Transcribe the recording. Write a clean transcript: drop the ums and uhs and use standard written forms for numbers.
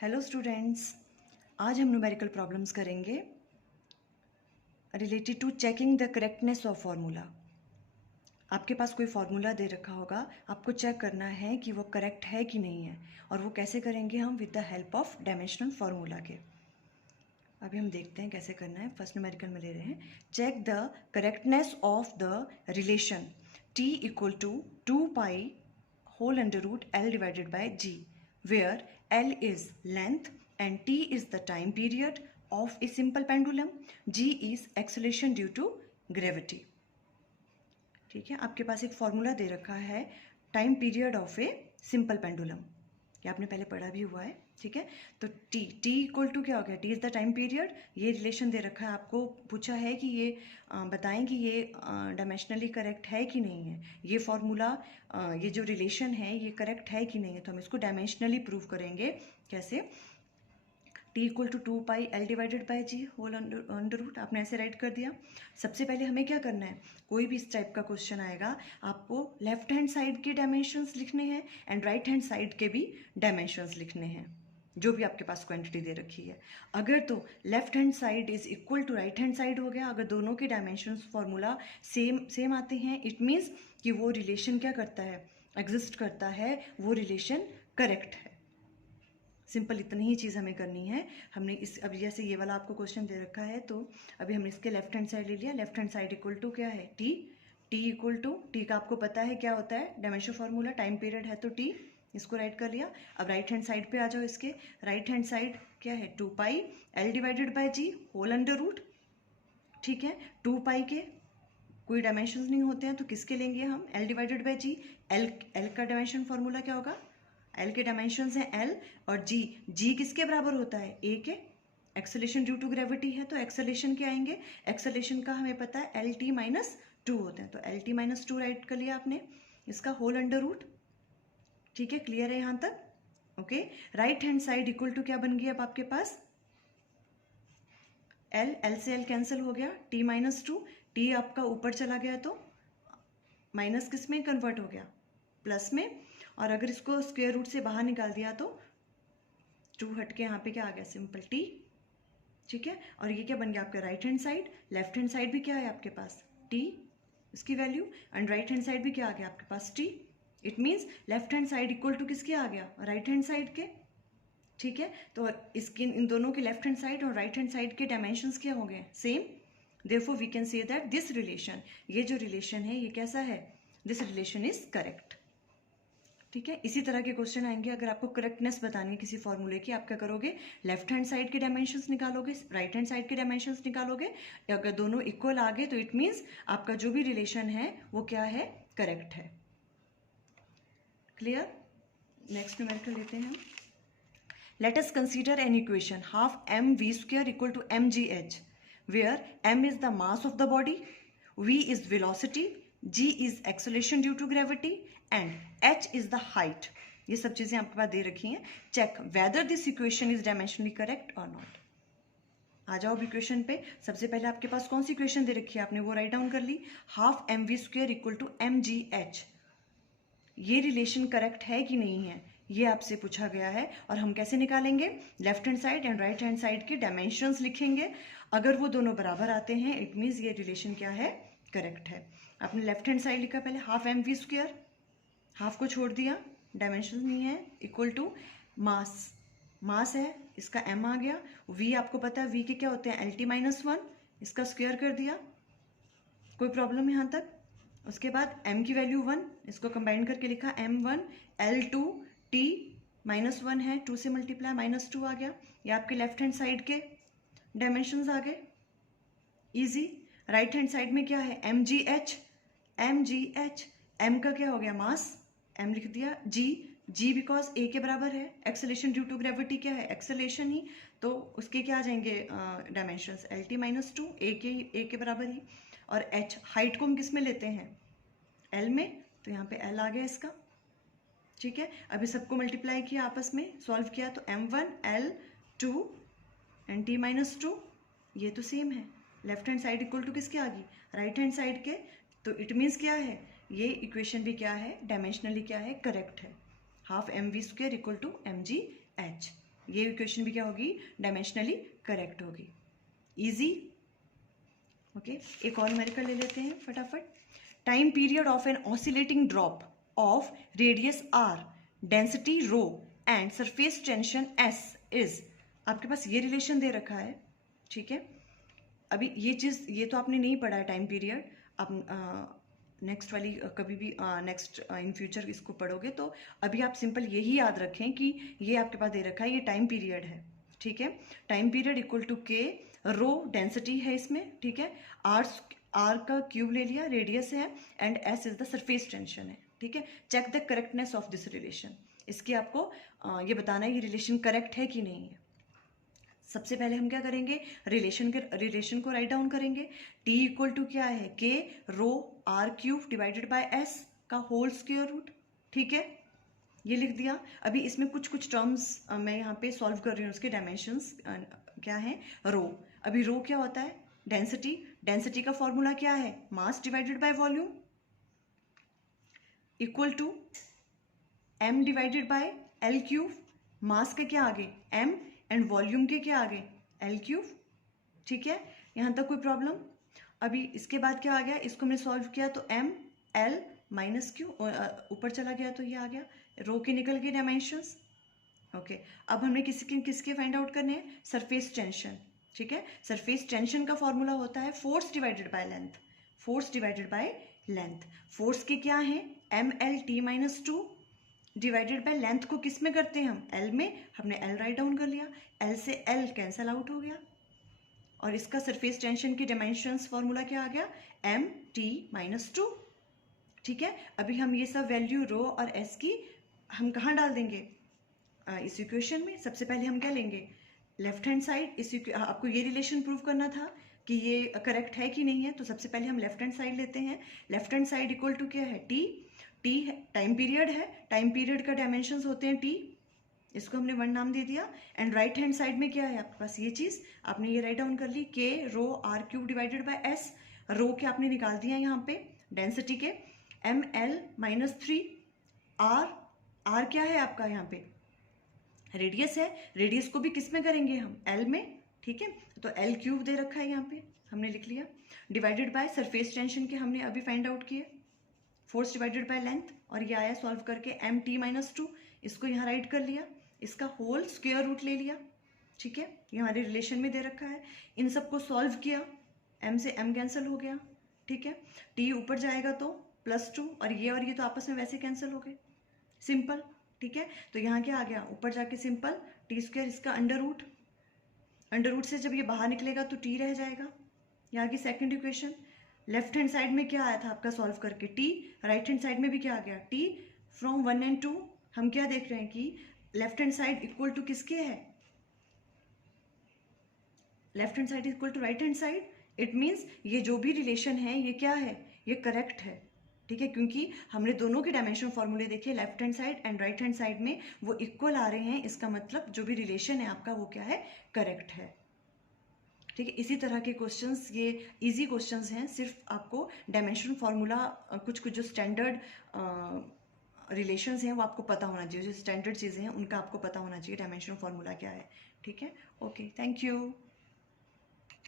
Hello students, आज हम numerical problems करेंगे related to checking the correctness of formula. आपके पास कोई फार्मूला दे रखा होगा, आपको चेक करना है कि वो करेक्ट है कि नहीं है, और वो कैसे करेंगे हम with the help of dimensional formula के। अभी हम देखते हैं कैसे करना है। फर्स्ट न्यूमेरिकल में ले रहे हैं, check the correctness of the relation t equal to 2 pi whole under root L divided by G, where L is length and T is the time period of a simple pendulum, G is acceleration due to gravity। ठीक है, आपके पास एक formula दे रखा है time period of a simple pendulum, ये आपने पहले पढ़ा भी हुआ है। ठीक है, तो टी इक्वल टू क्या हो गया, T is the time period. ये रिलेशन दे रखा है, आपको पूछा है कि ये बताएं कि ये डायमेंशनली करेक्ट है कि नहीं है। ये फॉर्मूला ये जो रिलेशन है ये करेक्ट है कि नहीं है, तो हम इसको डायमेंशनली प्रूव करेंगे। कैसे? T equal to 2 pi L divided by G whole under root, आपने ऐसे राइट कर दिया। सबसे पहले हमें क्या करना है, कोई भी इस टाइप का क्वेश्चन आएगा, आपको लेफ्ट हैंड साइड के डायमेंशंस लिखने हैं एंड राइट हैंड साइड के भी डायमेंशंस लिखने हैं, जो भी आपके पास क्वांटिटी दे रखी है। अगर तो left hand side is equal to right hand side हो गया, अगर दोनों के डायमेंशंस फॉर्मूला सेम आते हैं, इट मीन्स कि वो रिलेशन क्या करता है, एग्जिस्ट करता है, वो रिलेशन करेक्ट है। सिंपल इतनी ही चीज़ हमें करनी है। हमने इस अब जैसे ये वाला आपको क्वेश्चन दे रखा है, तो अभी हमने इसके लेफ्ट हैंड साइड ले लिया। Left hand side equal to क्या है, T. T equal to, T का आपको पता है क्या होता है, डायमेंशन फार्मूला, टाइम पीरियड है तो टी, इसको राइट कर लिया। अब राइट हैंड साइड पे आ जाओ। इसके राइट हैंड साइड क्या है, 2 pi L divided by G whole under root. ठीक है, 2 पाई के कोई डायमेंशन नहीं होते हैं, तो किसके लेंगे हम, L divided by G. L का डायमेंशन फार्मूला क्या होगा, L के डायमेंशंस हैं L, और G किसके बराबर होता है, A के। एक्सेलेरेशन ड्यू टू ग्रेविटी है, तो एक्सेलेरेशन क्या आएंगे, एक्सेलेरेशन का हमें पता है LT माइनस 2 होते हैं, तो LT माइनस 2 राइट कर लिया आपने, इसका होल अंडर रूट। ठीक है, क्लियर है यहाँ तक? Okay, right hand side equal to क्या बन गई अब आपके पास, L से L कैंसिल हो गया, T माइनस 2, T आपका ऊपर चला गया तो माइनस किस में कन्वर्ट हो गया, प्लस में। और अगर इसको स्क्वायर रूट से बाहर निकाल दिया तो 2 हट के यहाँ पे क्या आ गया, सिंपल टी। ठीक है, और ये क्या बन गया आपका right hand side. Left hand side भी क्या है आपके पास, टी, इसकी value, and right hand side भी क्या आ गया आपके पास, T. It means left hand side equal to किसके आ गया, राइट हैंड साइड के। ठीक है, तो इसके इन दोनों के लेफ्ट हैंड साइड और राइट हैंड साइड के डायमेंशंस क्या हो गए, same. Therefore we can say that this relation, ये जो रिलेशन है ये कैसा है, दिस रिलेशन इज करेक्ट। ठीक है, इसी तरह के क्वेश्चन आएंगे। अगर आपको करेक्टनेस बतानी है किसी फॉर्मूले की, आप क्या करोगे, लेफ्ट हैंड साइड के डायमेंशंस निकालोगे, राइट हैंड साइड के डायमेंशंस निकालोगे। अगर दोनों इक्वल आ गए तो इट मीन्स आपका जो भी रिलेशन है वो क्या है, करेक्ट है। क्लियर? नेक्स्ट न्यूमेरिकल लेते हैं। Let us consider an equation half mv square equal to mgh, where m is the mass of the body, v is velocity, g is acceleration due to gravity and h is the height. ये सब चीजें आपके पास दे रखी हैं। Check whether this equation is dimensionally correct और not. आ जाओ अब इक्वेशन पे। सबसे पहले आपके पास कौन सी इक्वेशन दे रखी है, आपने वो राइट डाउन कर ली, half mv square equal to mgh। ये रिलेशन करेक्ट है कि नहीं है, ये आपसे पूछा गया है। और हम कैसे निकालेंगे, left hand side and right hand side के डायमेंशंस लिखेंगे। अगर वो दोनों बराबर आते हैं इट मीन्स ये रिलेशन क्या है, करेक्ट है। आपने लेफ्ट हैंड साइड लिखा पहले हाफ mv स्क्वायर, हाफ को छोड़ दिया, डायमेंशन नहीं है, इक्वल टू मास, मास है इसका m आ गया, v आपको पता है v के क्या होते हैं, LT माइनस 1, इसका स्क्वायर कर दिया। कोई प्रॉब्लम यहाँ तक? उसके बाद m की वैल्यू 1, इसको कंबाइन करके लिखा m1 L2 t माइनस 1 है, 2 से मल्टीप्लाई माइनस 2 आ गया। ये आपके लेफ्ट हैंड साइड के डायमेंशंस आ गए, इजी। राइट हैंड साइड में क्या है, mgh, mgh, m का क्या हो गया, मास, m लिख दिया, g बिकॉज a के बराबर है, एक्सेलेरेशन ड्यू टू ग्रेविटी क्या है, एक्सेलेरेशन ही, तो उसके क्या आ जाएंगे डायमेंशंस, LT माइनस 2, a के बराबर ही। और h, हाइट को हम किस में लेते हैं, L में, तो यहाँ पे L आ गया इसका। ठीक है, अभी सबको मल्टीप्लाई किया, आपस में सॉल्व किया, तो m1 L2 and t minus 2, ये तो सेम है। Left hand side equal to किसके आ गई, राइट हैंड साइड के, तो इट मीन्स क्या है, ये इक्वेशन भी क्या है, डायमेंशनली क्या है, करेक्ट है। Half mv square equal to mgh, ये इक्वेशन भी क्या होगी, डायमेंशनली करेक्ट होगी। इजी। ओके, एक और न्यूमेरिकल ले लेते हैं फटाफट। Time period of an oscillating drop of radius R, density rho and surface tension S is. आपके पास ये रिलेशन दे रखा है, ठीक है। अभी ये चीज़, ये तो आपने नहीं पढ़ा है टाइम पीरियड, आप नेक्स्ट वाली कभी भी नेक्स्ट इन फ्यूचर इसको पढ़ोगे तो अभी आप सिंपल यही याद रखें कि ये आपके पास दे रखा है, ये टाइम पीरियड है, ठीक है। टाइम पीरियड इक्वल टू के, रो डेंसिटी है इसमें, ठीक है। आर का क्यूब ले लिया, रेडियस है, and S is the surface tension है, ठीक है। Check the correctness of this relation. इसकी आपको ये बताना है ये रिलेशन करेक्ट है कि नहीं है। सबसे पहले हम क्या करेंगे, रिलेशन को राइट डाउन करेंगे। टी इक्वल टू क्या है, K rho R cube divided by S का होल स्क्वायर रूट, ठीक है, ये लिख दिया। अभी इसमें कुछ कुछ टर्म्स मैं यहाँ पे सॉल्व कर रही हूँ, उसके डायमेंशंस क्या है। रो, अभी रो क्या होता है, डेंसिटी। डेंसिटी का फॉर्मूला क्या है, mass divided by volume equal to m divided by L cube. Mass के क्या आगे m एंड वॉल्यूम के क्या आगे एल क्यूब, ठीक है। यहाँ तक कोई प्रॉब्लम। अभी इसके बाद क्या आ गया, इसको मैंने सॉल्व किया तो m l माइनस क्यू ऊपर चला गया तो ये आ गया, रो के निकल गए डायमेंशंस। ओके, अब हमने किसके फाइंड आउट करने हैं, सरफेस टेंशन, ठीक है। सरफेस टेंशन का फॉर्मूला होता है force divided by length, force divided by length. Force के क्या है, M L T minus two divided by length को किस में करते हैं हम, एल में, हमने एल राइट डाउन कर लिया, एल से एल कैंसल आउट हो गया, और इसका सरफेस टेंशन की डायमेंशंस फॉर्मूला क्या आ गया, एम टी माइनस टू, ठीक है। अभी हम ये सब वैल्यू रो और एस की हम कहाँ डाल देंगे, इस इक्वेशन में। सबसे पहले हम क्या लेंगे, लेफ्ट हैंड साइड। आपको ये रिलेशन प्रूव करना था कि ये करेक्ट है कि नहीं है, तो सबसे पहले हम लेफ्ट हैंड साइड लेते हैं। Left hand side equal to क्या है, टी। टी टाइम पीरियड है, टाइम पीरियड का डायमेंशंस होते हैं टी, इसको हमने 1 नाम दे दिया। एंड राइट हैंड साइड में क्या है आपके पास, ये चीज़ आपने ये राइट डाउन कर ली, K rho R cube divided by S. Rho के आपने निकाल दिया यहाँ पे डेंसिटी के, M L minus three, R क्या है आपका यहाँ पे, रेडियस है, रेडियस को भी किस में करेंगे हम, एल में, ठीक है। तो एल क्यूब दे रखा है यहाँ पे, हमने लिख लिया, डिवाइडेड बाय सरफेस टेंशन के हमने अभी फाइंड आउट किए, फोर्स डिवाइडेड बाय लेंथ, और ये आया सॉल्व करके एम टी माइनस टू, इसको यहाँ राइट कर लिया, इसका होल स्क्वायर रूट ले लिया, ठीक है। ये हमारे रिलेशन में दे रखा है, इन सबको सॉल्व किया, एम से एम कैंसिल हो गया, ठीक है। टी ऊपर जाएगा तो +2, और ये तो आपस में वैसे कैंसिल हो गए, सिंपल, ठीक है। तो यहाँ क्या आ गया, ऊपर जाके सिंपल टी स्क्वायर, इसका अंडर रूट से जब ये बाहर निकलेगा तो टी रह जाएगा। यहाँ की second equation, left hand side में क्या आया था आपका सॉल्व करके, टी, राइट हैंड साइड में भी क्या आ गया, टी। फ्रॉम 1 and 2 हम क्या देख रहे हैं कि left hand side equal to किसके है, left hand side equal to right hand side. It means ये जो भी रिलेशन है ये क्या है, ये करेक्ट है, ठीक है, क्योंकि हमने दोनों के डायमेंशन फॉर्मूले देखे, left hand side and right hand side में वो इक्वल आ रहे हैं, इसका मतलब जो भी रिलेशन है आपका वो क्या है, करेक्ट है, ठीक है। इसी तरह के क्वेश्चंस, ये इजी क्वेश्चंस हैं, सिर्फ आपको डायमेंशन फार्मूला कुछ जो स्टैंडर्ड रिलेशंस हैं वो आपको पता होना चाहिए, जो स्टैंडर्ड चीज़ें हैं उनका आपको पता होना चाहिए, डायमेंशन फार्मूला क्या है, ठीक है। Okay, thank you.